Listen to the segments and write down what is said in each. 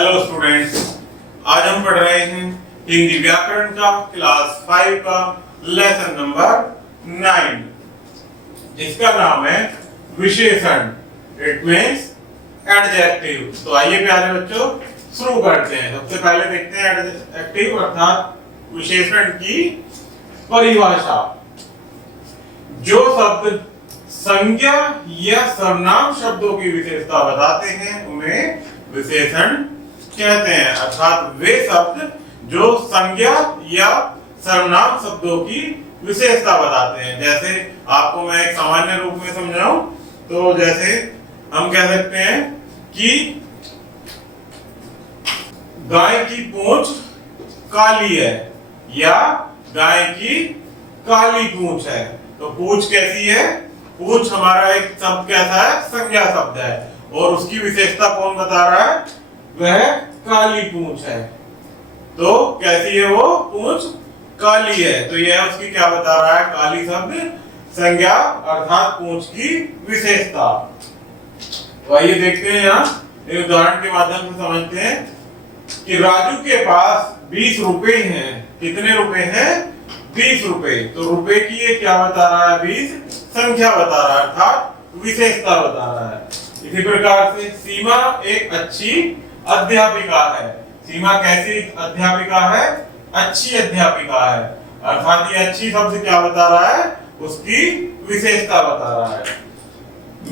Hello students, आज हम पढ़ रहे हैं हिंदी व्याकरण का क्लास 5 का लेसन नंबर 9 जिसका नाम है विशेषण। It means adjective. तो आइए प्यारे बच्चों शुरू करते हैं। सबसे पहले देखते हैं एडजेक्टिव अर्थात विशेषण की परिभाषा। जो शब्द संज्ञा या सर्वनाम शब्दों की विशेषता बताते हैं उन्हें विशेषण कहते हैं। अर्थात वे शब्द जो संज्ञा या सर्वनाम शब्दों की विशेषता बताते हैं। जैसे आपको मैं एक सामान्य रूप में समझाऊं तो जैसे हम कह सकते हैं कि गाय की पूंछ काली है या गाय की काली पूंछ है। तो पूंछ कैसी है? पूंछ हमारा एक शब्द कैसा है? संज्ञा शब्द है और उसकी विशेषता कौन बता रहा है? वह काली पूंछ है। तो कैसी है वो? पूंछ काली है। तो यह उसकी क्या बता रहा है? काली शब्द संज्ञा अर्थात पूंछ की विशेषता। तो आइए देखते हैं यहाँ एक उदाहरण के माध्यम से समझते हैं कि राजू के पास 20 रुपए हैं। कितने रुपए हैं? 20 रुपए। तो रुपए की ये क्या बता रहा है? 20 संख्या बता रहा है अर्थात विशेषता बता रहा है। इसी प्रकार से सीमा एक अच्छी अध्यापिका है। सीमा कैसी अध्यापिका है? अच्छी अध्यापिका है। अर्थात ये अच्छी शब्द क्या बता रहा है? उसकी विशेषता बता रहा है।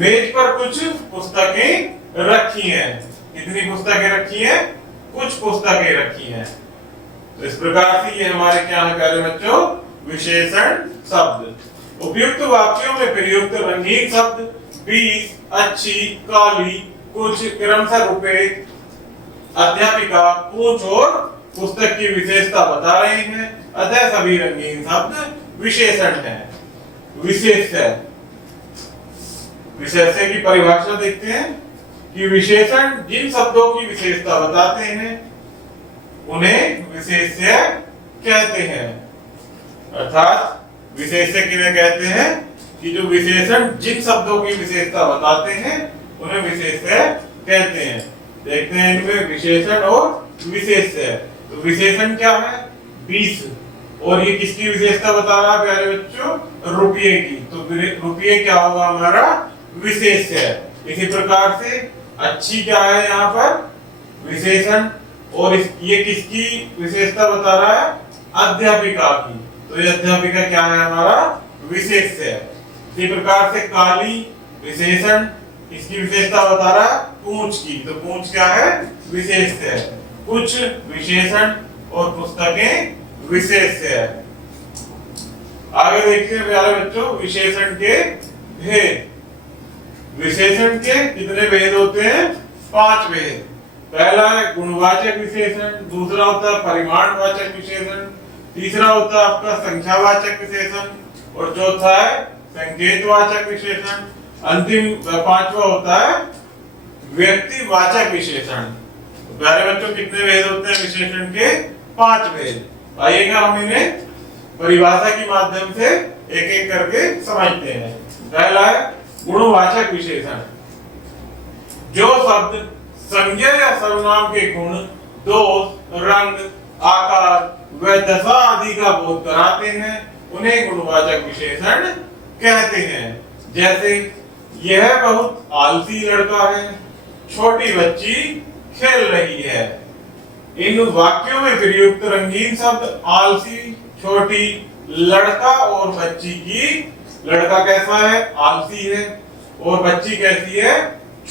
मेज पर कुछ पुस्तकें रखी हैं। कितनी पुस्तकें रखी हैं? कुछ पुस्तकें रखी हैं। तो इस प्रकार से ये हमारे क्या है प्यारे बच्चों? विशेषण शब्द। उपयुक्त वाक्यों में प्रयुक्त रंगीन शब्द 20, अच्छी, काली, कुछ, क्रमशः रुपए, अध्यापिका, पूंछ और पुस्तक की विशेषता बता रहे हैं। अतः सभी रंगीन शब्द विशेषण हैं। विशेष्य की परिभाषा देखते हैं कि विशेषण जिन शब्दों की विशेषता बताते हैं उन्हें विशेष्य कहते हैं। अर्थात विशेष्य किन्हें कहते हैं? कि जो विशेषण जिन शब्दों की विशेषता बताते हैं उन्हें विशेष्य कहते हैं। देखते हैं इनमें विशेषण और विशेष्य। तो विशेषण क्या है? 20 और ये किसकी विशेषता बता रहा है प्यारे बच्चों? रुपये की। तो रुपये क्या होगा हमारा? विशेष्य। इसी प्रकार से अच्छी क्या है यहाँ पर? विशेषण। और ये किसकी विशेषता बता रहा है? अध्यापिका की। तो ये अध्यापिका क्या है हमारा? विशेष्य। इसी प्रकार से काली विशेषण, इसकी विशेषता बता रहा है पूंछ की। तो पूंछ क्या है? विशेष्य। कुछ विशेषण और पुस्तकें विशेष्य है। आगे देखते हैं प्यारे बच्चों विशेषण के भेद। विशेषण के कितने भेद होते हैं? 5 भेद। पहला है गुणवाचक विशेषण, दूसरा होता है परिमाणवाचक विशेषण, तीसरा होता है आपका संख्यावाचक विशेषण और चौथा है संकेतवाचक विशेषण। अंतिम 5वां होता है व्यक्तिवाचक विशेषण। तो प्यारे बच्चों कितने भेद होते हैं विशेषण के? 5 भेद। आइएगा हम इन्हें परिभाषा के माध्यम से एक एक करके समझते हैं। पहला है गुणवाचक विशेषण। जो शब्द संज्ञा या सर्वनाम के गुण, दोष, रंग, आकार व दशा आदि का बोध कराते हैं उन्हें गुणवाचक विशेषण कहते हैं। जैसे यह बहुत आलसी लड़का है, छोटी बच्ची खेल रही है। इन वाक्यों में प्रयुक्त रंगीन शब्द आलसी, छोटी, लड़का और बच्ची की। लड़का कैसा है? आलसी है और बच्ची कैसी है?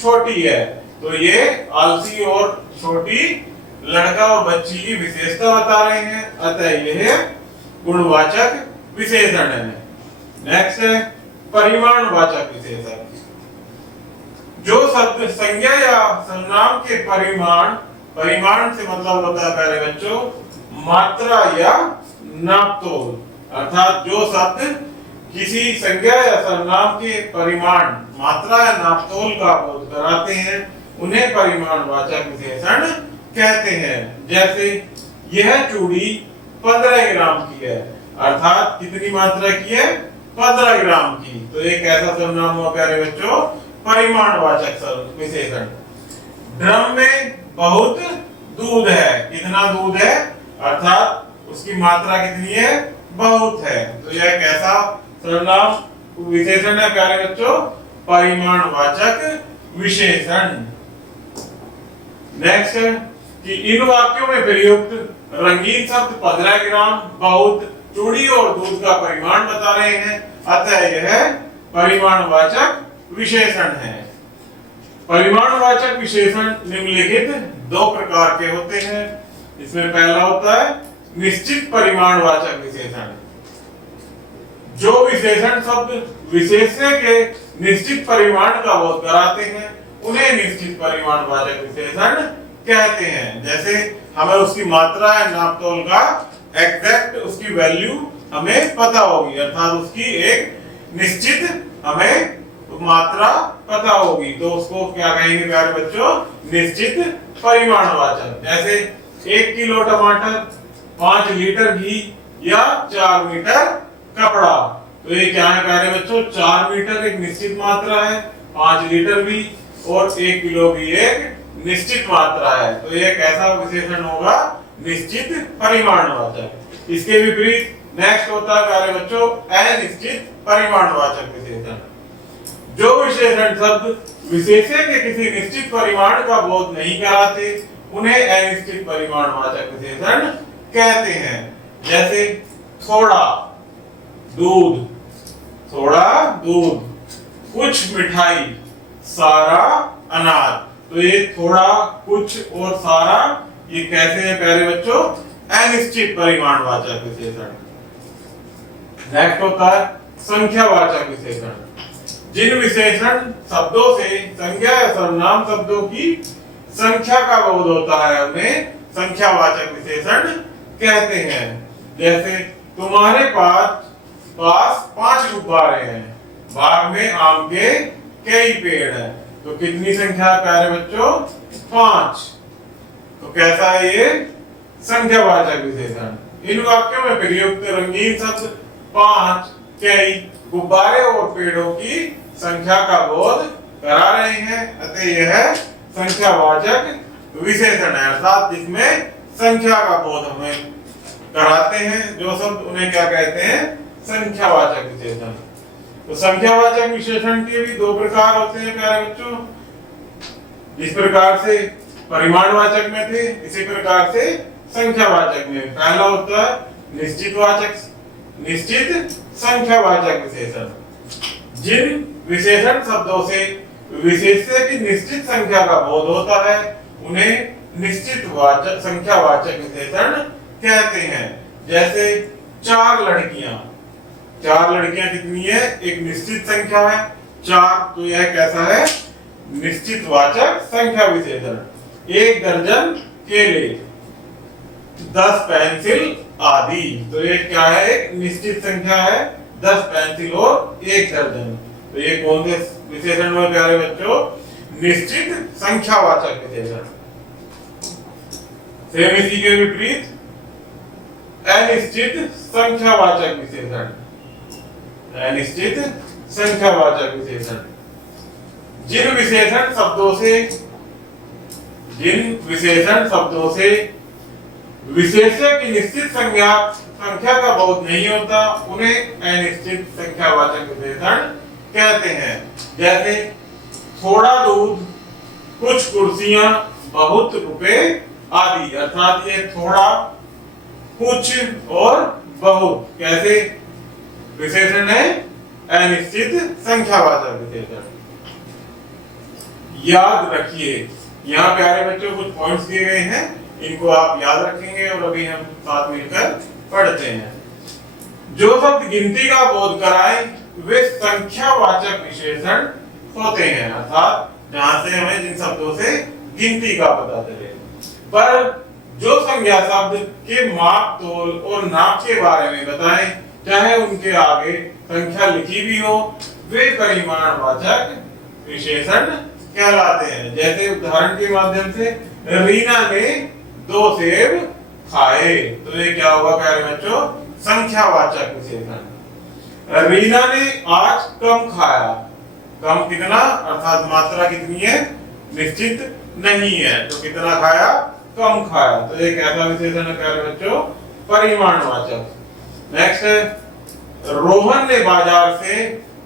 छोटी है। तो ये आलसी और छोटी, लड़का और बच्ची की विशेषता बता रहे हैं। अतः यह गुणवाचक विशेषण है। नेक्स्ट है परिमाणवाचक विशेषण। जो शब्द संज्ञा या सर्वनाम के परिमाण से मतलब होता है प्यारे बच्चों मात्रा या नापतोल। अर्थात जो शब्द किसी संज्ञा या सर्वनाम के परिमाण, मात्रा या नापतोल का बोध कराते हैं उन्हें परिमाणवाचक विशेषण कहते हैं। जैसे यह चूड़ी 15 ग्राम की है। अर्थात कितनी मात्रा की है? 15 ग्राम की। तो एक ऐसा सर्वनाम हुआ प्यारे बच्चों परिमाणवाचक विशेषण। ड्रम में बहुत दूध है। कितना दूध है, अर्थात उसकी मात्रा कितनी है, बहुत है। तो यह कैसा सर्वनाम विशेषण है प्यारे बच्चों, परिमाणवाचक विशेषण। नेक्स्ट कि इन वाक्यों में प्रयुक्त रंगीन शब्द 15 ग्राम, बहुत, चूड़ी और दूध का परिमाण बता रहे हैं, अतः यह परिमाणवाचक विशेषण है। परिमाणवाचक विशेषण निम्नलिखित दो प्रकार के होते हैं। इसमें पहला होता है निश्चित परिमाणवाचक विशेषण। जो विशेषण शब्द विशेष्य के निश्चित परिमाण का बोध कराते हैं उन्हें निश्चित परिमाणवाचक विशेषण कहते हैं। जैसे हमें उसकी मात्रा है नापतोल का एग्जैक्ट उसकी वैल्यू हमें पता होगी, अर्थात उसकी एक निश्चित हमें मात्रा पता होगी, तो उसको क्या कहेंगे प्यारे बच्चों, निश्चित परिमाणवाचक। जैसे 1 किलो टमाटर, 5 लीटर घी या 4 मीटर कपड़ा। तो ये क्या है प्यारे बच्चों, 4 मीटर एक निश्चित मात्रा है, 5 लीटर भी और 1 किलो भी एक निश्चित मात्रा है। तो ये कैसा विशेषण होगा, निश्चित परिमाणवाचक। इसके विपरीत नेक्स्ट होता है प्यारे बच्चों अनिश्चित परिमाणवाचक विशेषण। जो विशेषण शब्द विशेष्य के किसी निश्चित परिमाण का बोध नहीं कराते उन्हें अनिश्चित परिमाणवाचक विशेषण कहते हैं। जैसे थोड़ा दूध, थोड़ा दूध, कुछ मिठाई, सारा अनाज। तो ये थोड़ा, कुछ और सारा ये कैसे हैं प्यारे बच्चों, अनिश्चित परिमाणवाचक विशेषण। नेक्स्ट होता है संख्यावाचक विशेषण। जिन विशेषण शब्दों से संज्ञा या सर्वनाम शब्दों की संख्या का बोध होता है उन्हें संख्यावाचक विशेषण कहते हैं। जैसे तुम्हारे पास 5 गुब्बारे हैं, बाग में आम के कई पेड़ हैं। तो कितनी संख्या है प्यारे बच्चों, 5। तो कैसा है ये, संख्यावाचक विशेषण। इन वाक्यों में प्रयुक्त रंगीन शब्द 5, कई, गुब्बारे और पेड़ों की संख्या का बोध करा रहे हैं, अतः यह संख्यावाचक विशेषण है। अर्थात जिसमें संख्या का बोध हमें कराते हैं जो शब्द उन्हें क्या कहते हैं, संख्यावाचक विशेषण। तो संख्यावाचक विशेषण के भी 2 प्रकार होते हैं प्यारे बच्चों। इस प्रकार से परिमाणवाचक में थे, इसी प्रकार से संख्यावाचक में। पहला होता है निश्चित संख्यावाचक विशेषण। जिन विशेषण शब्दों से विशेष्य की निश्चित संख्या का बोध होता है उन्हें निश्चित वाचक संख्यावाचक विशेषण कहते हैं। जैसे 4 लड़कियां, 4 लड़कियां कितनी है, एक निश्चित संख्या है 4, तो यह कैसा है, निश्चित वाचक संख्या विशेषण। 1 दर्जन केले, 10 पेंसिल आदि, तो ये क्या है, एक निश्चित संख्या है, 10 पेंसिल और 1 दर्जन। तो ये कौन से विशेषण हुए प्यारे बच्चों, निश्चित संख्यावाचक विशेषण। सेम इसी के विपरीत अनिश्चित संख्यावाचक विशेषण। अनिश्चित संख्यावाचक विशेषण। जिन विशेषण शब्दों से विशेष्य की निश्चित संख्या का बोध नहीं होता उन्हें अनिश्चित संख्यावाचक विशेषण कहते हैं। जैसे थोड़ा दूध, कुछ कुर्सियां, बहुत रुपए आदि। अर्थात ये थोड़ा, कुछ और बहुत कैसे विशेषण है, अनिश्चित संख्यावाचक विशेषण। याद रखिए, यहाँ प्यारे बच्चों कुछ पॉइंट्स दिए गए हैं, इनको आप याद रखेंगे और अभी हम साथ मिलकर पढ़ते हैं। जो शब्द गिनती का बोध कराए वे संख्यावाचक विशेषण होते हैं। अर्थात जहां से हमें जिन शब्दों से गिनती का पता चले। पर जो संज्ञा शब्द के माप, तोल और नाप के बारे में बताएं, चाहे उनके आगे संख्या लिखी भी हो, वे परिमाणवाचक विशेषण कहलाते हैं। जैसे उदाहरण के माध्यम से रीना ने 2 सेब खाए, तो ये क्या होगा प्यारे बच्चों, संख्यावाचक विशेषण। रीना ने आज कम खाया, कम कितना, अर्थात मात्रा कितनी है, निश्चित नहीं है, तो कितना खाया, कम खाया। तो एक ऐसा विशेषण है प्यारे बच्चों परिमाणवाचक। नेक्स्ट है रोहन ने बाजार से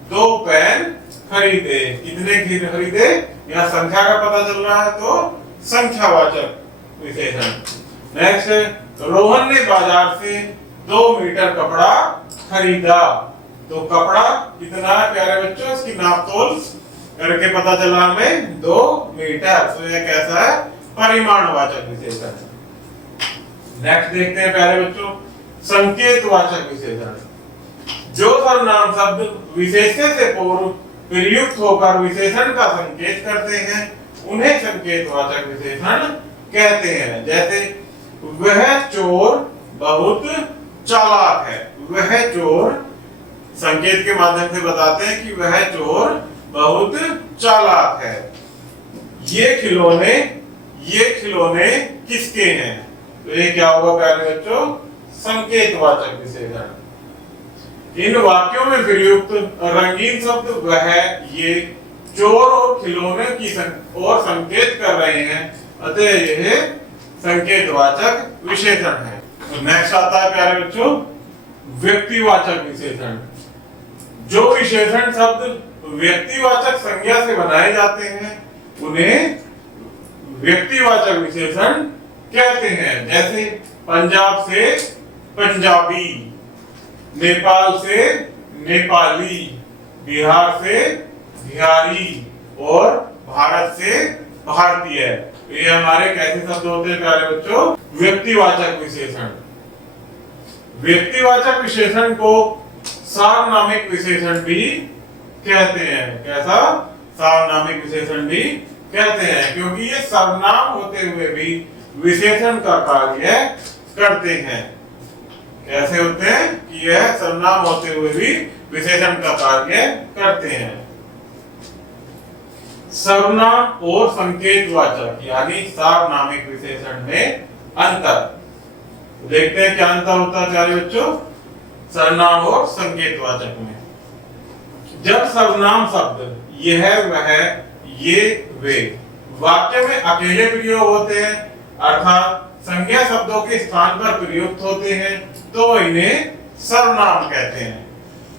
2 पेन खरीदे। कितने खरीदे, यहाँ संख्या का पता चल रहा है तो संख्यावाचक विशेषण। नेक्स्ट है रोहन ने बाजार से 2 मीटर कपड़ा खरीदा। तो कपड़ा कितना है प्यारे बच्चों, इसकी नापतोल करके पता चला हमें 2 मीटर। तो यह कैसा है परिमाणवाचक विशेषण। नेक्स्ट देखते हैं प्यारे बच्चों संकेतवाचक विशेषण। जो सर्वनाम शब्द विशेष्य से पूर्व प्रयुक्त होकर विशेषण का संकेत करते हैं उन्हें संकेतवाचक विशेषण कहते हैं। जैसे वह चोर बहुत चालाक है। वह चोर संकेत के माध्यम से बताते हैं कि वह चोर बहुत चालाक है। ये खिलौने किसके हैं। तो ये क्या होगा प्यारे बच्चों संकेतवाचक विशेषण। इन वाक्यों में प्रयुक्त रंगीन शब्द वह, ये, चोर और खिलौने की और संकेत कर रहे हैं, अतः यह संकेतवाचक विशेषण है। तो नेक्स्ट आता है प्यारे बच्चों व्यक्तिवाचक विशेषण। जो विशेषण शब्द व्यक्तिवाचक संज्ञा से बनाए जाते हैं उन्हें व्यक्तिवाचक विशेषण कहते हैं। जैसे पंजाब से पंजाबी, नेपाल से नेपाली, बिहार से बिहारी और भारत से भारतीय। ये हमारे कैसे शब्द होते हैं प्यारे बच्चों व्यक्तिवाचक विशेषण। व्यक्तिवाचक विशेषण को सार्वनामिक विशेषण भी कहते हैं। कैसा सार्वनामिक विशेषण भी कहते हैं क्योंकि ये सर्वनाम होते हुए भी विशेषण का कार्य करते हैं। कैसे होते हैं कि यह सर्वनाम होते हुए भी विशेषण का कार्य करते हैं। सर्वनाम और संकेतवाचक यानी सार्वनामिक विशेषण में अंतर देखते हैं। क्या अंतर होता है प्यारे बच्चों सर्वनाम और संकेतवाचक में। जब सर्वनाम शब्द यह, वह, ये, वे वाक्य में अकेले प्रयोग होते हैं अर्थात संज्ञा शब्दों के स्थान पर प्रयुक्त होते हैं तो इन्हें सर्वनाम कहते हैं।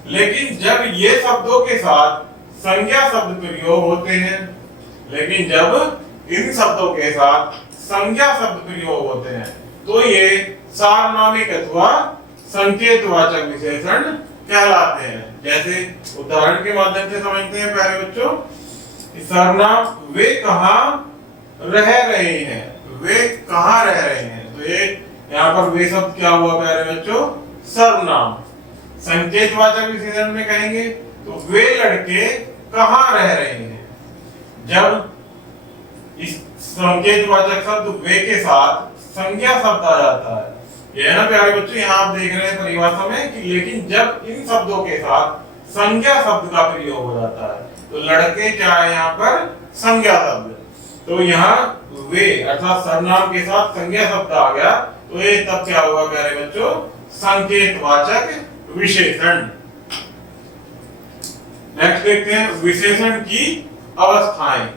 लेकिन जब ये शब्दों के साथ संज्ञा शब्द प्रयोग होते हैं, लेकिन जब इन शब्दों के साथ संज्ञा शब्द प्रयोग होते हैं तो ये सार्वनामिक अथवा संकेतवाचक विशेषण कहलाते हैं। जैसे उदाहरण के माध्यम से समझते हैं प्यारे बच्चों सर्वनाम वे कहाँ रह रहे हैं। वे कहाँ रह रहे हैं तो ये यहाँ पर वे शब्द क्या हुआ प्यारे बच्चों सर्वनाम। संकेतवाचक विशेषण में कहेंगे तो वे लड़के कहाँ रह रहे हैं। जब इस संकेतवाचक शब्द वे के साथ संज्ञा शब्द आ जाता है, ये है ना प्यारे बच्चों यहाँ आप देख रहे हैं परिभाषा में कि लेकिन जब इन शब्दों के साथ संज्ञा शब्द का प्रयोग हो जाता है तो लड़के क्या है यहाँ पर संज्ञा शब्द। तो यहाँ वे अर्थात सर्वनाम के साथ संज्ञा शब्द आ गया तो ये तब क्या होगा प्यारे बच्चों संकेतवाचक विशेषण। नेक्स्ट देखते हैं विशेषण की अवस्थाएं।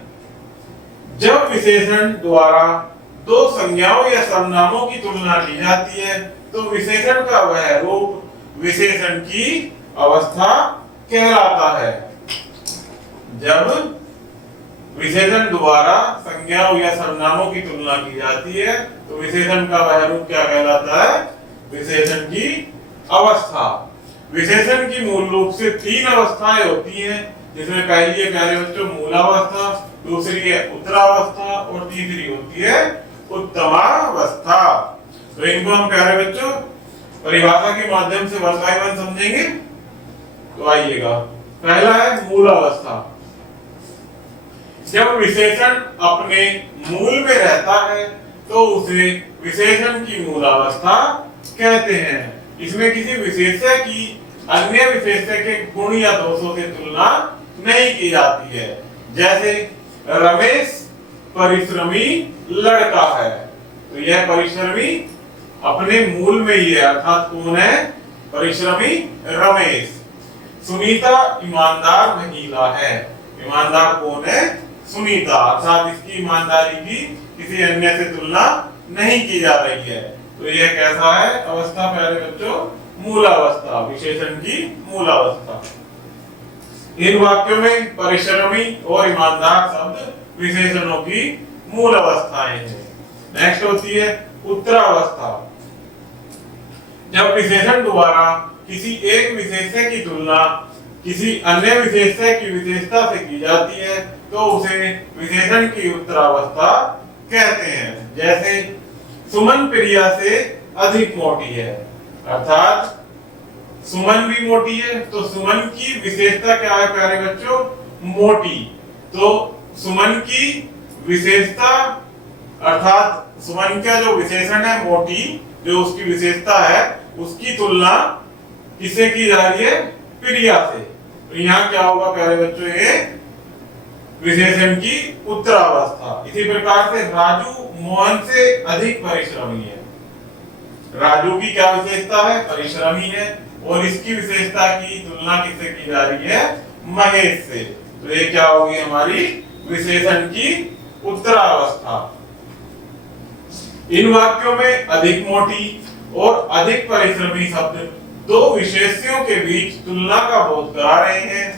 जब विशेषण द्वारा दो संज्ञाओं या सर्वनामों की तुलना की जाती है तो विशेषण का वह रूप विशेषण की अवस्था कहलाता है। जब विशेषण द्वारा संज्ञाओं या सर्वनामों की तुलना की जाती है तो विशेषण का वह रूप क्या कहलाता है विशेषण की अवस्था। विशेषण की मूल रूप से 3 अवस्थाएं होती हैं जिसमें पहली है प्यारे बच्चों मूलावस्था, दूसरी है उत्तरावस्था और तीसरी होती है उत्तमावस्था। तो इनको हम प्यारे बच्चों परिभाषा के माध्यम से 1 by 1 समझेंगे। तो आइएगा पहला है मूलावस्था। जब विशेषण अपने मूल में रहता है तो उसे विशेषण की मूलावस्था कहते हैं। इसमें किसी विशेष्य की अन्य विशेष्य के गुण या दोषों से तुलना नहीं की जाती है। जैसे रमेश परिश्रमी लड़का है तो यह परिश्रमी अपने मूल में ही है अर्थात कौन है परिश्रमी रमेश। सुनीता ईमानदार महिला है, ईमानदार कौन है सुनीता, अर्थात इसकी ईमानदारी की किसी अन्य से तुलना नहीं की जा रही है। तो ये कैसा है अवस्था प्यारे बच्चों? मूलावस्था, विशेषण की मूलावस्था। इन वाक्यों में परिश्रमी और ईमानदार शब्द विशेषणों की मूल अवस्थाएं हैं। नेक्स्ट होती है उत्तरावस्था। जब विशेषण द्वारा किसी एक विशेष्य की तुलना किसी अन्य विशेष्य की विशेषता से की जाती है तो उसे विशेषण की उत्तरावस्था कहते हैं। जैसे सुमन प्रिया से अधिक मोटी है, अर्थात सुमन भी मोटी है तो सुमन की विशेषता क्या है प्यारे बच्चों? मोटी। तो सुमन की विशेषता अर्थात सुमन का जो विशेषण है मोटी, जो उसकी विशेषता है उसकी तुलना किससे की जा रही है? प्रिया से। तो यहाँ क्या होगा प्यारे बच्चों? ये विशेषण की उत्तरावस्था। इसी प्रकार से राजू मोहन से अधिक परिश्रमी है। राजू की क्या विशेषता है? परिश्रमी है, और इसकी विशेषता की तुलना किससे की जा रही है? महेश से। तो ये क्या होगी हमारी विशेषण की उत्तरावस्था। इन वाक्यों में अधिक मोटी और अधिक परिश्रमी शब्द दो विशेष्यों के बीच तुलना का बोध करा रहे हैं,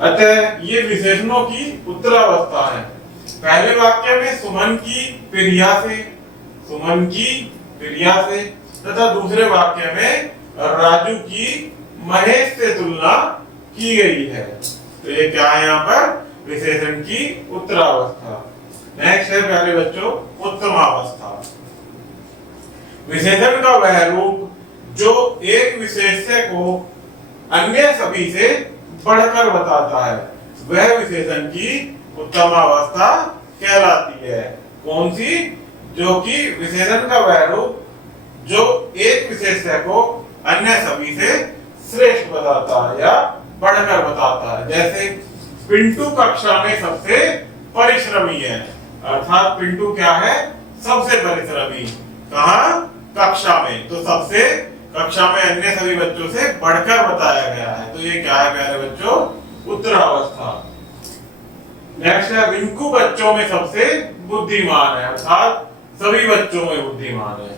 अतः ये विशेषणों की उत्तरावस्था है। पहले वाक्य में सुमन की प्रिया से, सुमन की प्रिया से, तथा दूसरे वाक्य में राजू की महेश से तुलना की गई है। तो ये क्या है यहाँ पर? विशेषण की उत्तरावस्था। नेक्स्ट है प्यारे बच्चों उत्तमावस्था। विशेषण का वह रूप जो एक विशेष्य को अन्य सभी से बढ़कर बताता है वह विशेषण की उत्तमावस्था कहलाती है। कौन सी? जो कि विशेषण का वह रूप जो एक विशेष्य को अन्य सभी से श्रेष्ठ बताता है या बढ़कर बताता है। जैसे पिंटू कक्षा में सबसे परिश्रमी है, अर्थात पिंटू क्या है? सबसे परिश्रमी। कहाँ? कक्षा में। तो सबसे कक्षा में अन्य सभी बच्चों से बढ़कर बताया गया है। तो ये क्या है प्यारे बच्चों? उत्तरावस्था। नेक्स्ट है रिंकू बच्चों में सबसे बुद्धिमान है, अर्थात सभी बच्चों में बुद्धिमान है।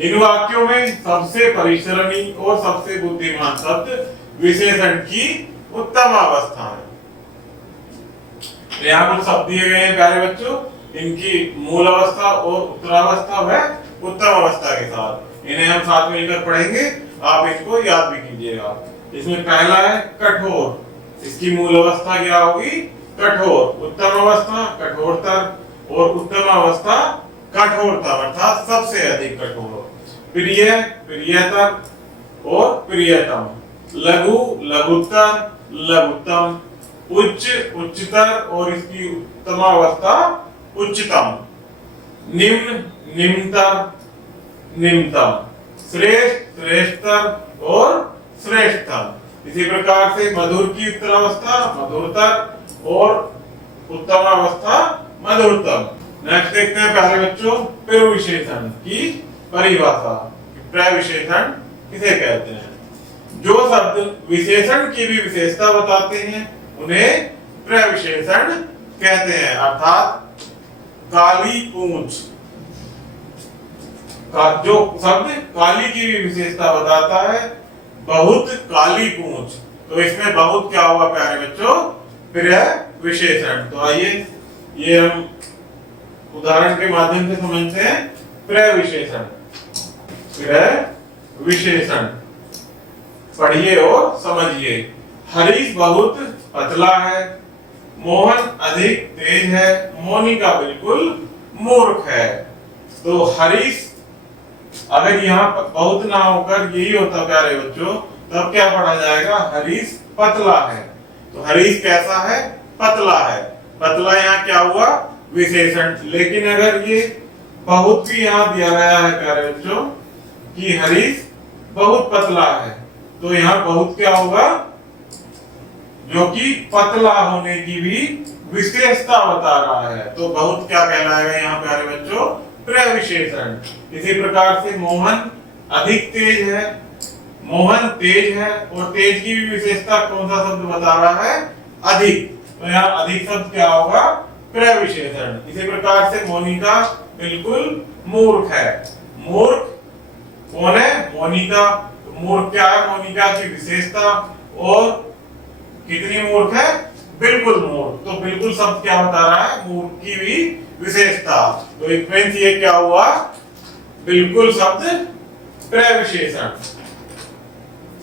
इन वाक्यों में सबसे परिश्रमी और सबसे बुद्धिमान शब्द विशेषण की उत्तम अवस्था है। यहाँ कुछ शब्द दिए गए हैं प्यारे बच्चों, इनकी मूल अवस्था और उत्तरावस्था व उत्तम अवस्था के साथ। इन्हें हम साथ में मिलकर पढ़ेंगे, आप इसको याद भी कीजिएगा। इसमें पहला है कठोर। इसकी मूल अवस्था क्या होगी? कठोर। उत्तम अवस्था कठोरतर और उत्तम अवस्था कठोरतम, अर्थात सबसे अधिक कठोर। प्रिय प्रियतर और प्रियतम। लघु लघुत्तर लघुत्तम। उच्च उच्चतर और इसकी उत्तम अवस्था उच्चतम। निम्न निम्नतर निम्नतम। श्रेष्ठ श्रेष्ठतर और श्रेष्ठतम। इसी प्रकार से मधुर की उत्तरावस्था मधुरतर और उत्तम अवस्था मधुरतम। नेक्स्ट देखते हैं प्यारे बच्चों प्रविशेषण की परिभाषा। प्रविशेषण किसे कहते हैं? जो शब्द विशेषण की भी विशेषता बताते हैं उन्हें प्रविशेषण कहते हैं, अर्थात काली पूंछ का जो शब्द काली की भी विशेषता बताता है, बहुत काली पूंछ। तो इसमें बहुत क्या होगा प्यारे बच्चों? प्रविशेषण। तो आइए ये हम उदाहरण के माध्यम से समझते हैं। प्रविशेषण प्रविशेषण पढ़िए और समझिए। हरीश बहुत पतला है, मोहन अधिक तेज है, मोनिका बिल्कुल मूर्ख है। तो हरीश अगर यहाँ बहुत ना होकर यही होता प्यारे बच्चों, तब क्या पढ़ा जाएगा? हरीश पतला है। तो हरीश कैसा है? पतला है। पतला यहाँ क्या हुआ? विशेषण। लेकिन अगर ये बहुत भी यहाँ दिया गया है प्यारे बच्चों कि हरीश बहुत पतला है, तो यहाँ बहुत क्या होगा? जो कि पतला होने की भी विशेषता बता रहा है। तो बहुत क्या कहलाएगा यहाँ प्यारे बच्चों? प्रविशेषण। इसी प्रकार से मोहन अधिक तेज है, मोहन तेज है, और तेज की भी विशेषता कौन सा शब्द बता रहा है? अधिक। तो यहाँ अधिक शब्द क्या होगा? प्रविशेषण। इसी प्रकार से मोनिका बिल्कुल मूर्ख है। मूर्ख कौन है? मोनिका। मूर्ख क्या है? मोनिका की विशेषता। और कितनी मूर्ख है? बिल्कुल मूर्ख। तो बिल्कुल शब्द क्या बता रहा है? मूर्ख की भी विशेषता। तो एक फ्रेंड्स ये क्या हुआ? बिल्कुल शब्द प्रविशेषण।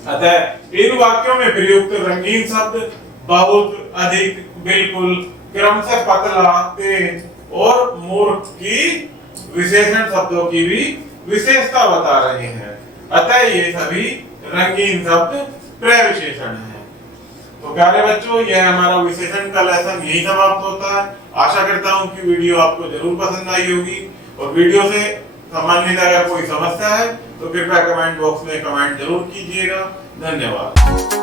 अतः इन वाक्यों में प्रयुक्त रंगीन शब्द बहुत, अधिक, बिल्कुल, क्रमशः पतला, तेज और मूर्ख की विशेषण शब्दों की भी विशेषता बता रहे हैं। अतः ये सभी रंगीन शब्द प्रविशेषण हैं। तो प्यारे बच्चों, यह हमारा विशेषण का लेसन यही समाप्त होता है। आशा करता हूं कि वीडियो आपको जरूर पसंद आई होगी। और वीडियो से संबंधित अगर कोई समस्या है तो कृपया कमेंट बॉक्स में कमेंट जरूर कीजिएगा। धन्यवाद।